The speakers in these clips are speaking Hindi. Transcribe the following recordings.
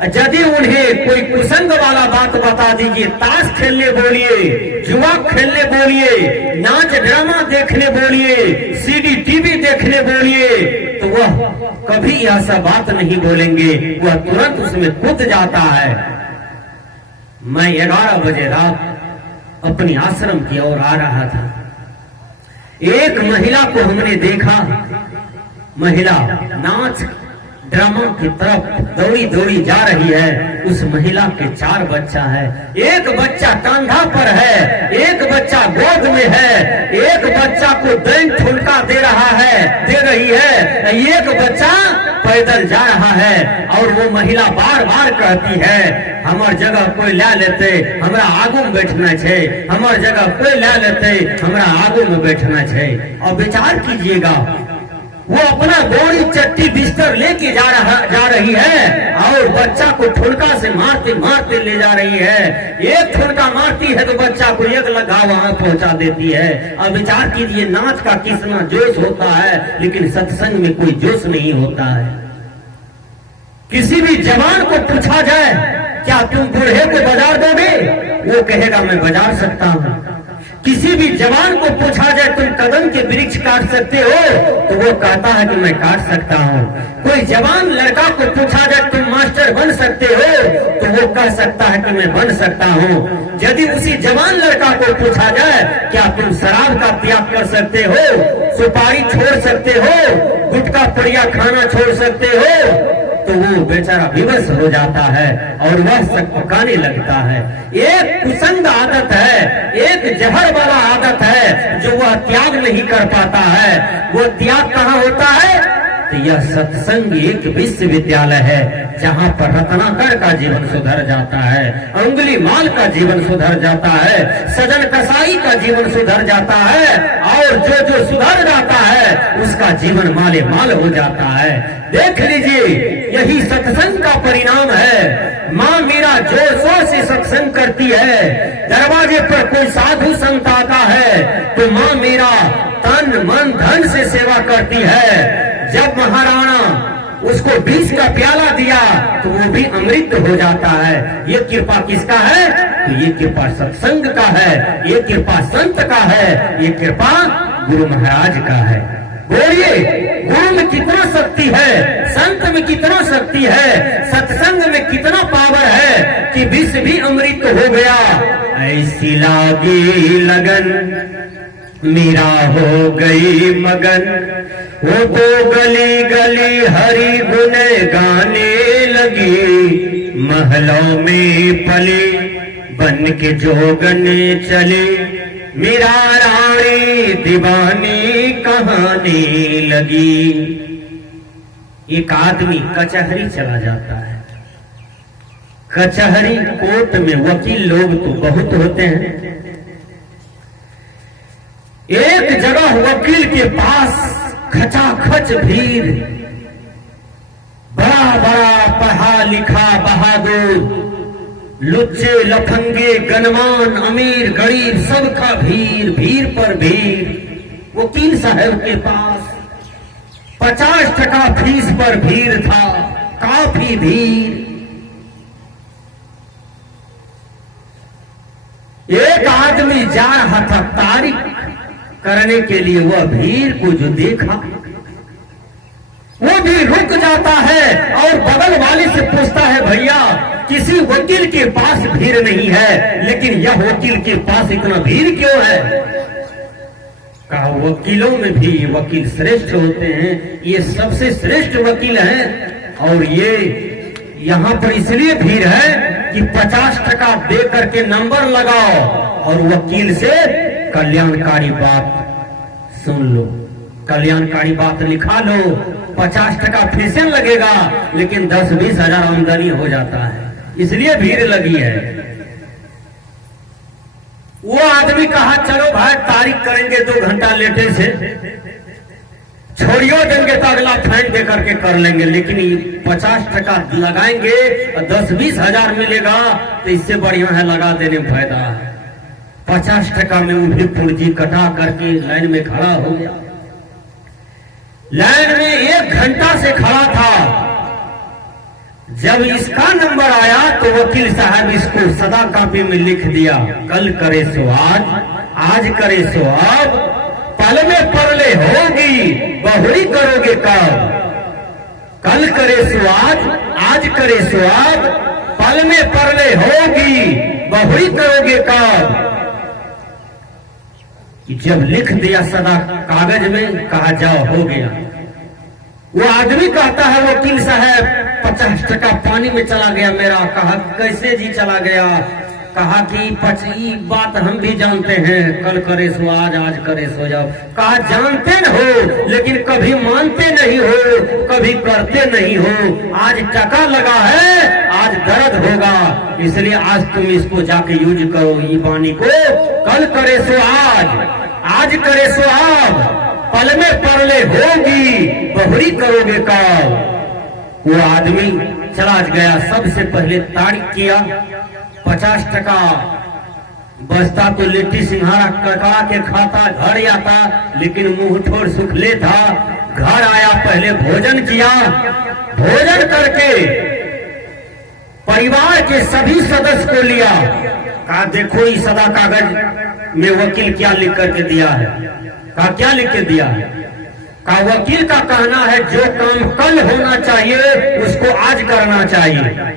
यदि उन्हें कोई कुसंग वाला बात बता दीजिए, ताश खेलने बोलिए, जुआ खेलने बोलिए, नाच ड्रामा देखने बोलिए, सीडी टीवी देखने बोलिए, तो वह कभी ऐसा बात नहीं बोलेंगे, वह तुरंत उसमें कूद जाता है। मैं 11 बजे रात अपनी आश्रम की ओर आ रहा था। एक महिला को हमने देखा, महिला नाच ड्रामा की तरफ दौड़ी दौड़ी जा रही है। उस महिला के 4 बच्चा है, एक बच्चा कंधा पर है, एक बच्चा गोद में है, एक बच्चा को दैन ठुनका दे रही है, एक बच्चा पैदल जा रहा है। और वो महिला बार बार कहती है, हमार जगह कोई ला लेते, हमरा आगू में बैठना है, हमार जगह कोई ला लेते, हमरा आगू में बैठना है। और विचार कीजिएगा, वो अपना बोरी चट्टी बिस्तर लेके जा रही है और बच्चा को ठुनका से मारते मारते ले जा रही है। एक ठुनका मारती है तो बच्चा को एक लगा वहां पहुंचा देती है। अब विचार कीजिए, नाच का कितना जोश होता है, लेकिन सत्संग में कोई जोश नहीं होता है। किसी भी जवान को पूछा जाए, क्या तुम बूढ़े को बाजार दोगे, वो कहेगा मैं बाजार सकता हूँ। किसी भी जवान को पूछा जाए, तुम कदम के वृक्ष काट सकते हो, तो वो कहता है कि मैं काट सकता हूँ। कोई जवान लड़का को पूछा जाए, तुम मास्टर बन सकते हो, तो वो कह सकता है कि मैं बन सकता हूँ। यदि उसी जवान लड़का को पूछा जाए, क्या तुम शराब का त्याग कर सकते हो, सुपारी छोड़ सकते हो, गुटखा पुड़िया खाना छोड़ सकते हो, तो वो बेचारा विवश हो जाता है और वह सब पकाने लगता है। एक कुसंग आदत है, एक जहर वाला आदत है जो वह त्याग नहीं कर पाता है। वो त्याग कहाँ होता है? तो यह सत्संग एक विश्वविद्यालय है, जहाँ पर रत्नाकर का जीवन सुधर जाता है, अंगुली माल का जीवन सुधर जाता है, सजन कसाई का जीवन सुधर जाता है, और जो जो सुधर जाता है उसका जीवन माले माल हो जाता है। देख लीजिए, यही सत्संग का परिणाम है। माँ मीरा जोर शोर से सत्संग करती है, दरवाजे पर कोई साधु संत आता है तो माँ मीरा तन मन धन से सेवा करती है। जब महाराणा उसको विष का प्याला दिया तो वो भी अमृत हो जाता है। ये कृपा किसका है? तो ये कृपा सत्संग का है, ये कृपा संत का है, ये कृपा गुरु महाराज का है। बोलिए, गुरु में कितना शक्ति है, संत में कितना शक्ति है, सत्संग में कितना पावर है कि विष भी अमृत हो गया। ऐसी लागी लगन मीरा हो गई मगन, वो तो गली गली हरि गुण गाने लगी, महलों में पली बन के जोगने चली, मीरा रानी दीवानी कहानी लगी। एक आदमी कचहरी चला जाता है। कचहरी कोर्ट में वकील लोग तो बहुत होते हैं। एक जगह वकील के पास खचाखच भीड़, बड़ा बड़ा पढ़ा लिखा बहादुर, लुच्चे लफंगे गणमान अमीर गरीब सबका भीड़, भीड़ पर भीड़। वकील साहब के पास 50 टका फीस पर भीड़ था, काफी भीड़। एक आदमी जा रहा था तारीख करने के लिए, वह भीड़ को जो देखा वो भी रुक जाता है और बगल वाले से पूछता है, भैया किसी वकील के पास भीड़ नहीं है, लेकिन यह वकील के पास इतना भीड़ क्यों है? कहा, वकीलों में भी वकील श्रेष्ठ होते हैं, ये सबसे श्रेष्ठ वकील हैं, और ये यहाँ पर इसलिए भीड़ है कि 50 टका दे करके नंबर लगाओ और वकील से कल्याणकारी बात सुन लो, कल्याणकारी बात लिखा लो। 50 टका फीसें लगेगा, लेकिन 10-20 हजार आमदनी हो जाता है, इसलिए भीड़ लगी है। वो आदमी कहा, चलो भाई तारीख करेंगे 2 घंटा लेटे से, छोड़ियो देंगे तो अगला फाइन दे करके कर लेंगे, लेकिन 50 टका लगाएंगे और 10-20 हजार मिलेगा, तो इससे बढ़िया है लगा देने में फायदा है। 50 टका में वो भी पूंजी कटा करके लाइन में खड़ा हो गया। लाइन में 1 घंटा से खड़ा था, जब इसका नंबर आया तो वकील साहब इसको सदा कॉपी में लिख दिया, कल करे सो आज करे सो अब, पल में परले होगी बहुरी करोगे कब। कल करे सो आज करे सो अब, पल में परले होगी बहुरी करोगे कब। जब लिख दिया सदा कागज में, कहा जाओ हो गया। वो आदमी कहता है वकील साहब 50 टका पानी में चला गया मेरा। कहा कैसे जी चला गया। कहा कि बात हम भी जानते हैं, कल करे सो आज करे सो जाओ। कहा जानते न हो लेकिन कभी मानते नहीं हो, कभी करते नहीं हो। आज टका लगा है, आज दर्द होगा, इसलिए आज तुम इसको जाके यूज करो ये पानी को। कल करे सो आज करे सो अब, पल में परले होगी बहुरी करोगे कब। वो आदमी चला गया, सबसे पहले तारीख किया। 50 टका बचता तो लिट्टी सिंघाड़ा कड़कड़ा के खाता, घर आता, लेकिन मुंह ठोर सुखले था। घर आया, पहले भोजन किया, भोजन करके परिवार के सभी सदस्य को लिया। कहा देखो इस सदा कागज में वकील क्या लिख करके दिया है। कहा क्या लिख के दिया है। कहा वकील का कहना है जो काम कल होना चाहिए उसको आज करना चाहिए,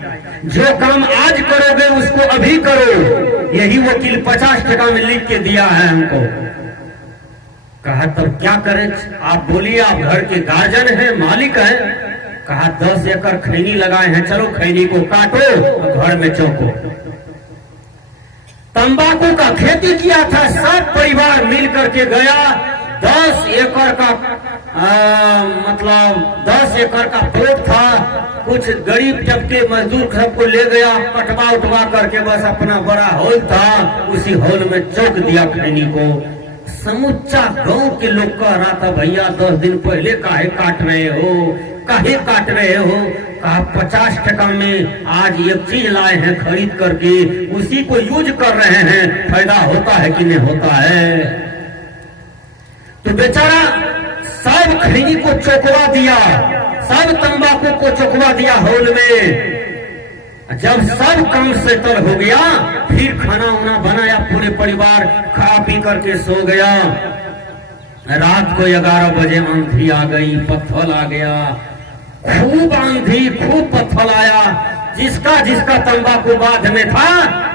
जो काम आज करोगे उसको अभी करो। यही वकील 50 टका में लिख के दिया है हमको। कहा तब क्या करें आप बोलिए, आप घर के गार्जियन हैं, मालिक हैं। कहा 10 एकड़ खैनी लगाए हैं, चलो खैनी को काटो और घर में चौंको। तंबाकू का खेती किया था, सब परिवार मिल करके गया। 10 एकड़ का मतलब 10 एकड़ का प्लॉट था। कुछ गरीब तबके मजदूर सबको ले गया, कटवा उठवा करके बस अपना बड़ा हॉल था, उसी हॉल में चौक दिया खैनी को। समूचा गांव के लोग कह रहा था भैया 10 दिन पहले काहे काट रहे हो, काहे काट रहे हो। कहा 50 टका में आज एक चीज लाए हैं खरीद करके, उसी को यूज कर रहे हैं, फायदा होता है कि नहीं होता है। तो बेचारा सब खैनी को चौकवा दिया, सब तंबाकू को चौकवा दिया हॉल में। जब सब काम सेटल हो गया, फिर खाना उना बनाया, पूरे परिवार खा पी करके सो गया। रात को 11 बजे आंधी आ गई, पत्थर आ गया, खूब आंधी, खूब पत्थर आया। जिसका जिसका तंबाकू बाध में था,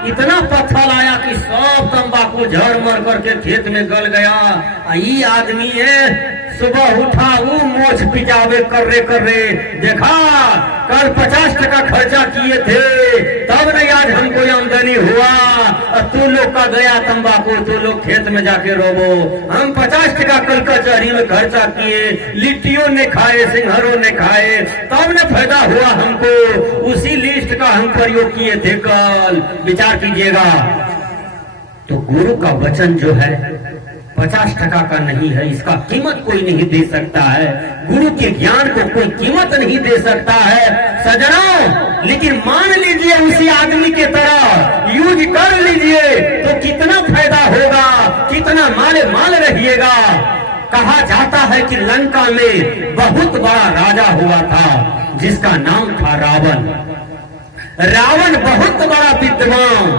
इतना पत्थर आया कि सब तंबाकू झड़ मर करके खेत में गल गया। ये आदमी है सुबह उठा, वो मोछ पिजावे कर रहे देखा कल 50 टका खर्चा किए थे, तब नहीं आज हमको आमदनी हुआ। और तू लोग का गया तंबाकू, तू लोग खेत में जाके रोबो। हम 50 टका कल कचहरी में खर्चा किए, लिट्टियों ने खाए, सिंघरों ने खाए, तब न फायदा हुआ हमको। उसी लिस्ट का हम प्रयोग किए थे कल, विचार कीजिएगा। तो गुरु का वचन जो है 50 टका का नहीं है, इसका कीमत कोई नहीं दे सकता है। गुरु के ज्ञान को कोई कीमत नहीं दे सकता है सजनों। लेकिन मान लीजिए उसी आदमी के तरह यूज कर लीजिए तो कितना फायदा होगा, कितना माले माल रहिएगा। कहा जाता है कि लंका में बहुत बड़ा राजा हुआ था जिसका नाम था रावण। रावण बहुत बड़ा विद्वान,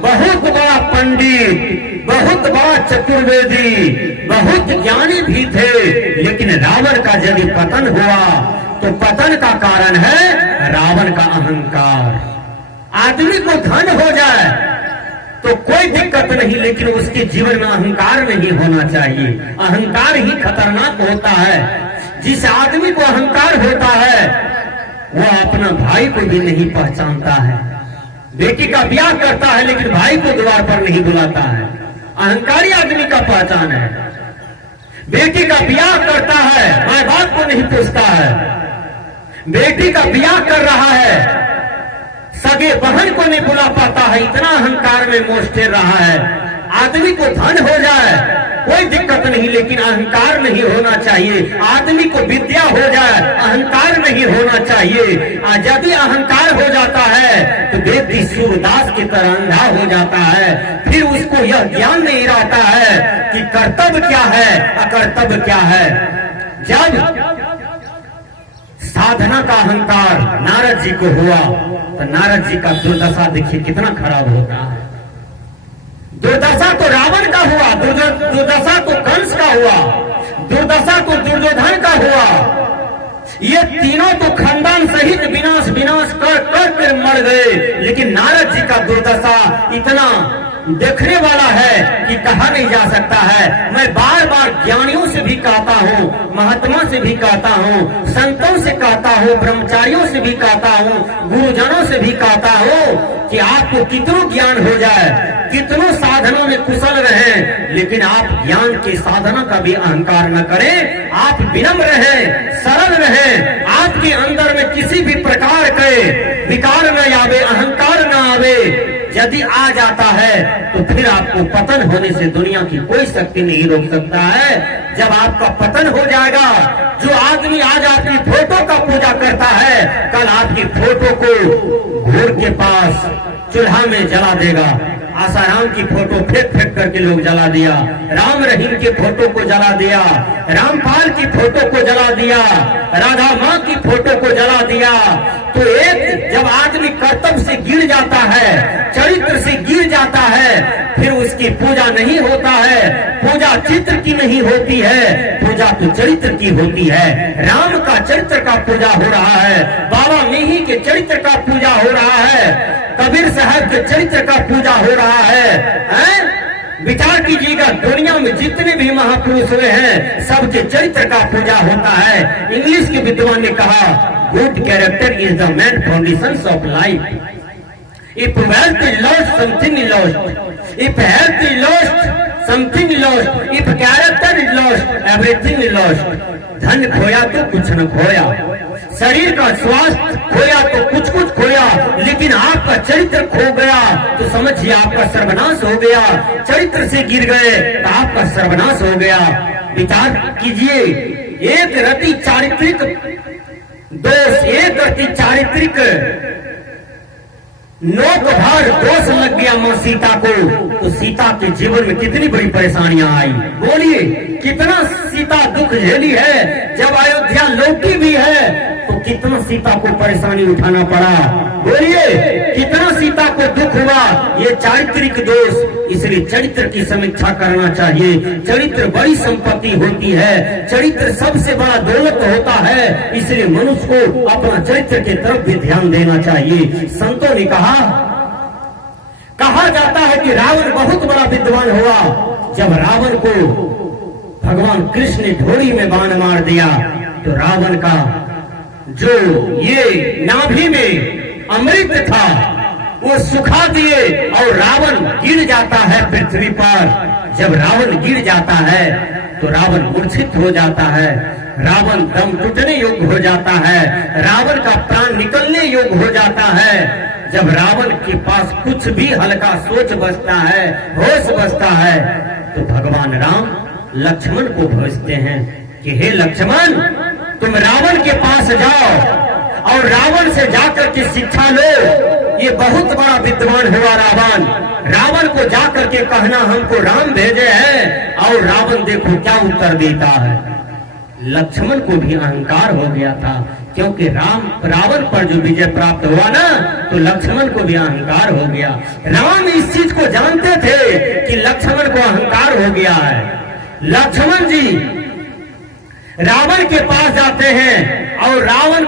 बहुत बड़ा पंडित, बहुत बड़ा चतुर्वेदी, बहुत ज्ञानी भी थे। लेकिन रावण का यदि पतन हुआ तो पतन का कारण है रावण का अहंकार। आदमी को धन हो जाए तो कोई दिक्कत नहीं, लेकिन उसके जीवन में अहंकार नहीं होना चाहिए। अहंकार ही खतरनाक होता है। जिस आदमी को अहंकार होता है वो अपना भाई को भी नहीं पहचानता है। बेटी का ब्याह करता है लेकिन भाई को द्वार पर नहीं बुलाता है, अहंकारी आदमी का पहचान है। बेटी का ब्याह करता है, माँ बाप को नहीं पूछता है। बेटी का ब्याह कर रहा है, सगे बहन को नहीं बुला पाता है, इतना अहंकार में मोस्टेर रहा है। आदमी को धन हो जाए कोई दिक्कत नहीं, लेकिन अहंकार नहीं होना चाहिए। आदमी को विद्या हो जाए, अहंकार नहीं होना चाहिए। यदि अहंकार हो जाता है तो व्यक्ति सूरदास की तरह अंधा हो जाता है। फिर उसको यह ज्ञान नहीं रहता है कि कर्तव्य क्या है, अकर्तव्य क्या है। जब साधना का अहंकार नारद जी को हुआ तो नारद जी का दुर्दशा देखिए कितना खराब होता है। दुर्दशा तो रावण का हुआ, दुर्दशा तो कंस का हुआ, दुर्दशा तो दुर्योधन का हुआ। ये तीनों तो खानदान सहित विनाश विनाश कर मर गए। लेकिन नारद जी का दुर्दशा इतना देखने वाला है कि कहा नहीं जा सकता है। मैं बार बार ज्ञानियों से भी कहता हूँ, महात्मा से भी कहता हूँ, संतों से कहता हूँ, ब्रह्मचारियों से भी कहता हूँ, गुरुजनों से भी कहता हूँ कि आपको कितनों ज्ञान हो जाए, कितनों साधनों में कुशल रहें, लेकिन आप ज्ञान की साधना का भी अहंकार न करें। आप विनम्र रहें, सरल रहें, आपके अंदर में किसी भी प्रकार के विकार न आवे, अहंकार न आवे। यदि आ जाता है तो फिर आपको पतन होने से दुनिया की कोई शक्ति नहीं रोक सकता है। जब आपका पतन हो जाएगा, जो आदमी आज आपकी फोटो का पूजा करता है, कल आपकी फोटो को घोर के पास चूल्हा में जला देगा। आसाराम की फोटो फेंक फेंक करके लोग जला दिया, राम रहीम की फोटो को जला दिया, रामपाल की फोटो को जला दिया, राधा माँ की फोटो को जला दिया। तो एक जब आदमी कर्तव्य से गिर जाता है, चरित्र से गिर जाता है, फिर उसकी पूजा नहीं होता है। पूजा चित्र की नहीं होती है, पूजा तो चरित्र की होती है। राम का चरित्र का पूजा हो रहा है, बाबा मिही के चरित्र का पूजा हो रहा है, कबीर साहब के चरित्र का पूजा हो रहा है। विचार कीजिएगा, दुनिया में जितने भी महापुरुष हुए हैं सबके चरित्र का पूजा होता है। इंग्लिश के विद्वान ने कहा, good character is the main foundation of life. If wealth is lost, something is lost. If health is lost, something is lost. If character is lost, everything is lost. धन खोया तो कुछ न खोया, शरीर का स्वास्थ्य खोया तो कुछ कुछ खोया, लेकिन आपका चरित्र खो गया तो समझिए आपका सर्वनाश हो गया। चरित्र से गिर गए तो आपका सर्वनाश हो गया। विचार कीजिए, एक रति चारित्रिक दोष, एक रति चारित्रिक नोक भर दोष लग गया मां सीता को, तो सीता के जीवन में कितनी बड़ी परेशानियां आई। बोलिए, कितना सीता दुख झेली है। जब अयोध्या लौटी भी है तो कितना सीता को परेशानी उठाना पड़ा। बोलिए, कितना सीता को दुख हुआ। ये चारित्रिक दोष, इसलिए चरित्र की समीक्षा करना चाहिए। चरित्र बड़ी संपत्ति होती है, चरित्र सबसे बड़ा दौलत होता है, इसलिए मनुष्य को अपना चरित्र की तरफ भी ध्यान देना चाहिए। संतों ने कहा जाता है कि रावण बहुत बड़ा विद्वान हुआ। जब रावण को भगवान कृष्ण ने ढोरी में बाण मार दिया तो रावण का जो ये नाभि में अमृत था वो सुखा दिए और रावण गिर जाता है पृथ्वी पर। जब रावण गिर जाता है तो रावण मूर्छित हो जाता है, रावण दम टूटने योग्य हो जाता है, रावण का प्राण निकलने योग्य हो जाता है। जब रावण के पास कुछ भी हल्का सोच बचता है, होश बचता है, तो भगवान राम लक्ष्मण को भेजते हैं कि हे लक्ष्मण, तुम रावण के पास जाओ और रावण से जाकर के शिक्षा लो। ये बहुत बड़ा विद्वान हुआ रावण। रावण को जाकर के कहना हमको राम भेजे हैं, और रावण देखो क्या उत्तर देता है। लक्ष्मण को भी अहंकार हो गया था, क्योंकि रावण पर जो विजय प्राप्त हुआ ना, तो लक्ष्मण को भी अहंकार हो गया। राम इस चीज को जानते थे कि लक्ष्मण को अहंकार हो गया है। लक्ष्मण जी रावण के पास जाते हैं और रावण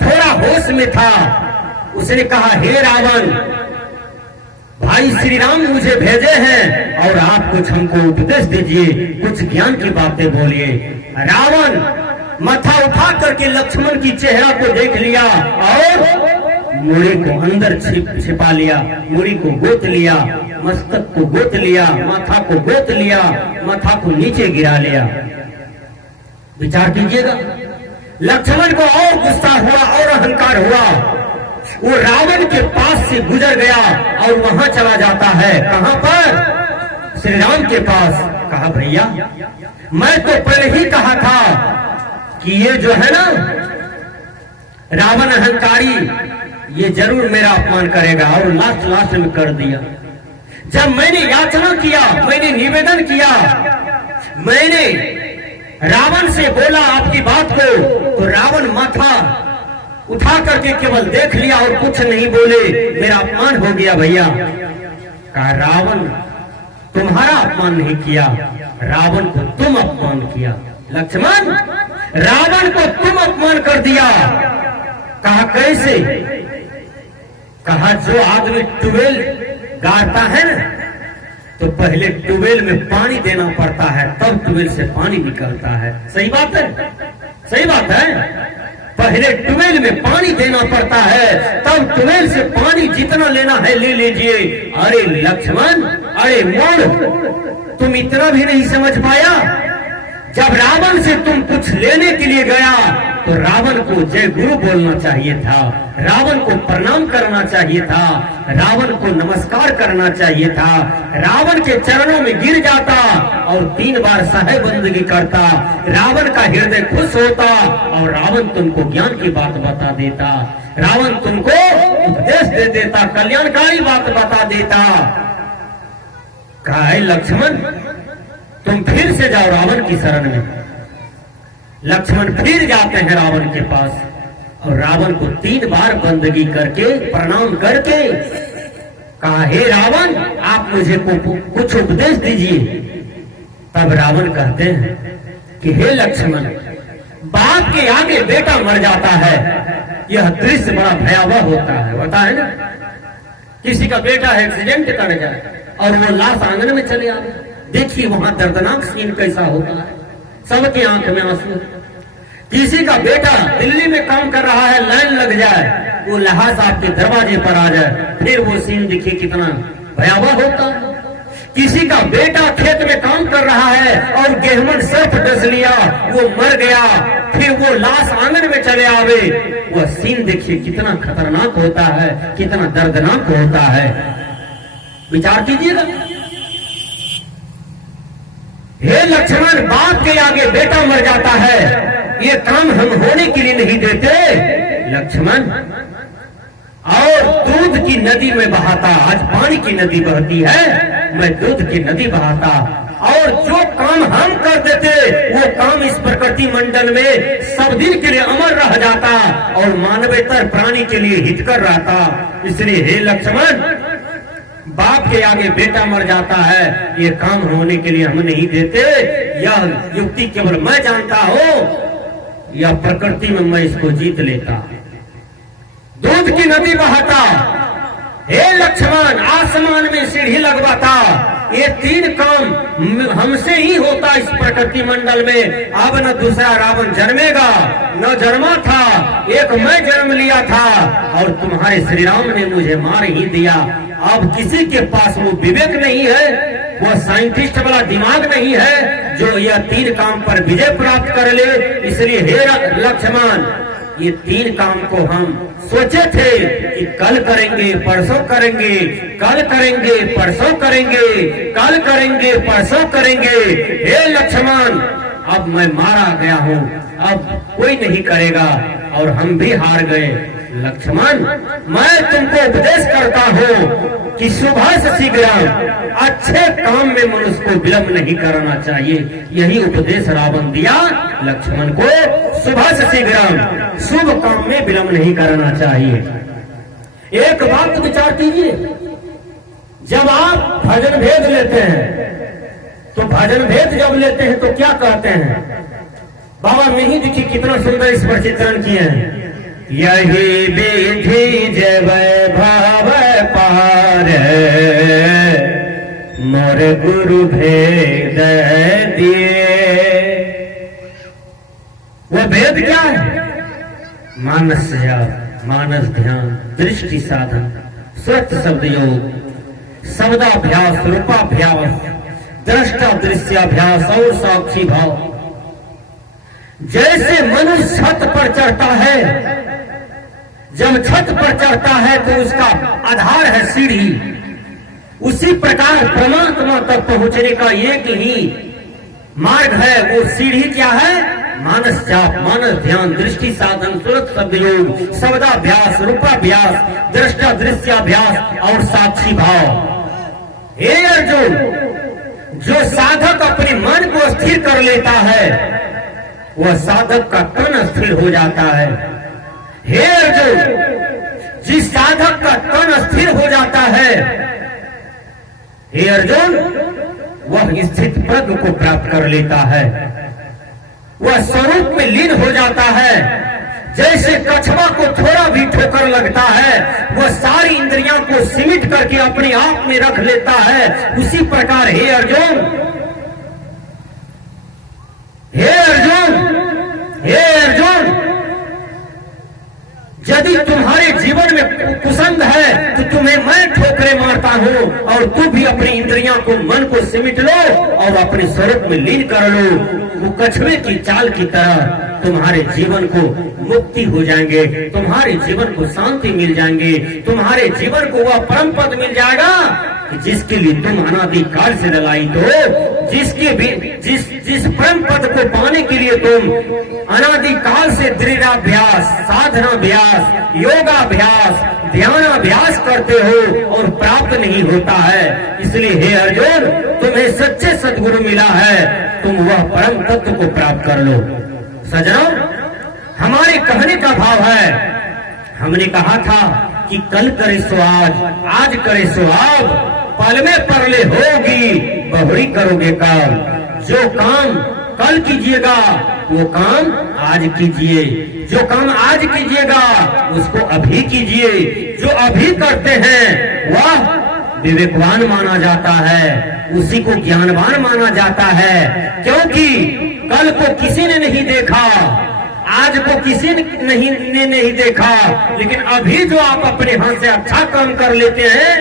थोड़ा होश में था। उसने कहा, हे रावण, भाई श्री राम मुझे भेजे हैं और आप कुछ हमको उपदेश दीजिए, कुछ ज्ञान की बातें बोलिए। रावण माथा उठा करके लक्ष्मण की चेहरा को देख लिया और मुड़ी को अंदर छिपा लिया, मुड़ी को गोत लिया, मस्तक को गोत लिया, माथा को गोत लिया, माथा को नीचे गिरा लिया। विचार कीजिएगा, लक्ष्मण को और गुस्सा हुआ और अहंकार हुआ। वो रावण के पास से गुजर गया और वहां चला जाता है। कहां पर? श्री राम के पास। कहा, भैया मैं तो पहले ही कहा था कि ये जो है ना रावण अहंकारी, ये जरूर मेरा अपमान करेगा, और लास्ट में कर दिया। जब मैंने याचना किया, मैंने निवेदन किया, मैंने रावण से बोला आपकी बात को, तो रावण माथा उठा करके केवल देख लिया और कुछ नहीं बोले। मेरा अपमान हो गया भैया। कहा रावण तुम्हारा अपमान नहीं किया, रावण को तुम अपमान किया। लक्ष्मण रावण को तुम अपमान कर दिया। कहा कैसे? कहा जो आदमी ट्यूबवेल गाड़ता है ना, तो पहले ट्यूबवेल में पानी देना पड़ता है, तब ट्यूबवेल से पानी निकलता है। सही बात है, सही बात है। पहले ट्यूबवेल में पानी देना पड़ता है, तब ट्यूबवेल से पानी जितना लेना है ले लीजिए। अरे लक्ष्मण, अरे मोड़, तुम इतना भी नहीं समझ पाया? जब रावण से तुम कुछ लेने के लिए गया, तो रावण को जय गुरु बोलना चाहिए था, रावण को प्रणाम करना चाहिए था, रावण को नमस्कार करना चाहिए था, रावण के चरणों में गिर जाता और 3 बार सहाय बंदगी करता। रावण का हृदय खुश होता और रावण तुमको ज्ञान की बात बता देता, रावण तुमको उपदेश दे देता, कल्याणकारी बात बता देता। कहा है लक्ष्मण तुम फिर से जाओ रावण की शरण में। लक्ष्मण फिर जाते हैं रावण के पास और रावण को 3 बार बंदगी करके प्रणाम करके कहा हे रावण आप मुझे कुछ उपदेश दीजिए। तब रावण कहते हैं कि हे लक्ष्मण बाप के आगे बेटा मर जाता है, यह दृश्य बड़ा भयावह होता है। होता है ना, किसी का बेटा एक्सीडेंट कर जाए और वो लाश आंगन में चले आए, देखिए वहां दर्दनाक सीन कैसा होता है, सबके आंख में आंसू। किसी का बेटा दिल्ली में काम कर रहा है, लाइन लग जाए, वो लाश आपके दरवाजे पर आ जाए, फिर वो सीन देखिए कितना भयावह होता है। किसी का बेटा खेत में काम कर रहा है और गेहूं सर्फ डस लिया, वो मर गया, फिर वो लाश आंगन में चले आवे, वह सीन देखिए कितना खतरनाक होता है, कितना दर्दनाक होता है। विचार कीजिएगा। हे लक्ष्मण बाप के आगे बेटा मर जाता है, ये काम हम होने के लिए नहीं देते लक्ष्मण। और दूध की नदी में बहाता, आज पानी की नदी बहती है, मैं दूध की नदी बहाता, और जो काम हम कर देते वो काम इस प्रकृति मंडल में सब दिन के लिए अमर रह जाता और मानवेतर प्राणी के लिए हितकर रहता। इसलिए हे लक्ष्मण बाप के आगे बेटा मर जाता है, ये काम होने के लिए हम नहीं देते। यह युक्ति केवल मैं जानता हूं, यह प्रकृति में मैं इसको जीत लेता। दूध की नदी बहाता, हे लक्ष्मण आसमान में सीढ़ी लगवाता, ये 3 काम हमसे ही होता इस प्रकृति मंडल में। अब न दूसरा रावण जन्मेगा, न जन्मा था, एक मैं जन्म लिया था और तुम्हारे श्री राम ने मुझे मार ही दिया। अब किसी के पास वो विवेक नहीं है, वो साइंटिस्ट वाला दिमाग नहीं है जो यह 3 काम पर विजय प्राप्त कर ले। इसलिए हे लक्ष्मण ये 3 काम को हम सोचे थे कि कल करेंगे, परसों करेंगे, कल करेंगे, परसों करेंगे, कल करेंगे, परसों करेंगे। हे लक्ष्मण अब मैं मारा गया हूँ, अब कोई नहीं करेगा और हम भी हार गए। लक्ष्मण मैं तुमको उपदेश करता हूँ कि सुबह से शीघ्र अच्छे काम में मनुष्य को विलंब नहीं करना चाहिए। यही उपदेश रावण दिया लक्ष्मण को, सुबह से शीघ्र शुभ काम में विलंब नहीं करना चाहिए। एक बात विचार कीजिए, जब आप भजन भेद लेते हैं तो भजन भेद जब लेते हैं तो क्या कहते हैं? बाबा नहीं देखिए कितना सुंदर इस पर चित्रण किए हैं। यही विधि जब भाव पार मोर गुरु भेद दिए। वो भेद क्या है? मानस जाप, मानस ध्यान, दृष्टि साधन, स्वच्छ शब्द योग, शब्दाभ्यास, रूपाभ्यास, दृष्टा दृश्याभ्यास और साक्षी भाव। जैसे मनुष्य छत पर चढ़ता है, जब छत पर चढ़ता है तो उसका आधार है सीढ़ी, उसी प्रकार परमात्मा तक पहुंचने का एक ही मार्ग है, वो सीढ़ी क्या है? मानस जाप, मानस ध्यान, दृष्टि साधन, सुरत शब्द योग, शब्दाभ्यास, रूपाभ्यास, दृष्टा दृश्याभ्यास और साक्षी भाव। हे अर्जुन जो साधक अपने मन को स्थिर कर लेता है वह साधक का तन स्थिर हो जाता है। हे अर्जुन, जिस साधक का तन स्थिर हो जाता है, हे अर्जुन, वह स्थित प्रज्ञ को प्राप्त कर लेता है, वह स्वरूप में लीन हो जाता है। जैसे कछुआ को थोड़ा भी ठोकर लगता है वह सारी इंद्रियों को सीमित करके अपने आप में रख लेता है, उसी प्रकार हे अर्जुन, हे अर्जुन, हे अर्जुन, यदि तुम्हारे जीवन में कुसंग है तो तुम्हें मैं ठोकरे मारता हूं और तू भी अपनी इंद्रियों को, मन को सिमट लो और अपने स्वरूप में लीन कर लो। वो कछुए की चाल की तरह तुम्हारे जीवन को मुक्ति हो जाएंगे, तुम्हारे जीवन को शांति मिल जाएंगे, तुम्हारे जीवन को वह परम पद मिल जाएगा कि जिसके लिए तुम अनादि काल से ललायित हो, जिसके भी जिस परम पद को पाने के लिए तुम अनादि काल से दृढ़ाभ्यास, साधनाभ्यास, योगाभ्यास, ध्यानाभ्यास करते हो और प्राप्त नहीं होता है। इसलिए हे अर्जुन, तुम्हें सच्चे सद्गुरु मिला है, तुम वह परम तत्व को प्राप्त कर लो। सज्जनों, हमारे कहने का भाव है, हमने कहा था कि कल करे सो आज करे सो अब, पल में परले होगी बहुरी करोगे काम। जो काम कल कीजिएगा वो काम आज कीजिए, जो काम आज कीजिएगा उसको अभी कीजिए। जो अभी करते हैं वह विवेकवान माना जाता है, उसी को ज्ञानवान माना जाता है, क्योंकि कल को किसी ने नहीं देखा, आज को किसी ने नहीं देखा, लेकिन अभी जो आप अपने हाथ से अच्छा काम कर लेते हैं,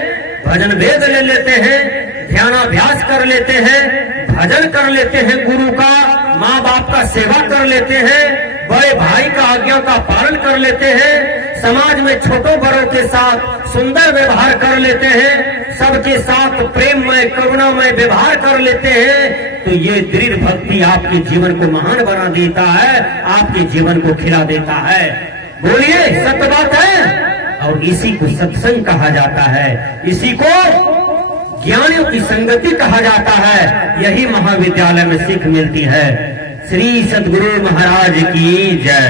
भजन वेद ले लेते हैं, ध्यानाभ्यास कर लेते हैं, भजन कर लेते हैं, गुरु का, माँ बाप का सेवा कर लेते हैं, बड़े भाई का आज्ञा का पालन कर लेते हैं, समाज में छोटों बड़ों के साथ सुंदर व्यवहार कर लेते हैं, सबके साथ प्रेममय करुणामय व्यवहार कर लेते हैं, तो ये दृढ़ भक्ति आपके जीवन को महान बना देता है, आपके जीवन को खिला देता है। बोलिए, सत्य बात है। और इसी को सत्संग कहा जाता है, इसी को ज्ञानियों की संगति कहा जाता है। यही महाविद्यालय में सीख मिलती है। श्री सद्गुरु महाराज की जय।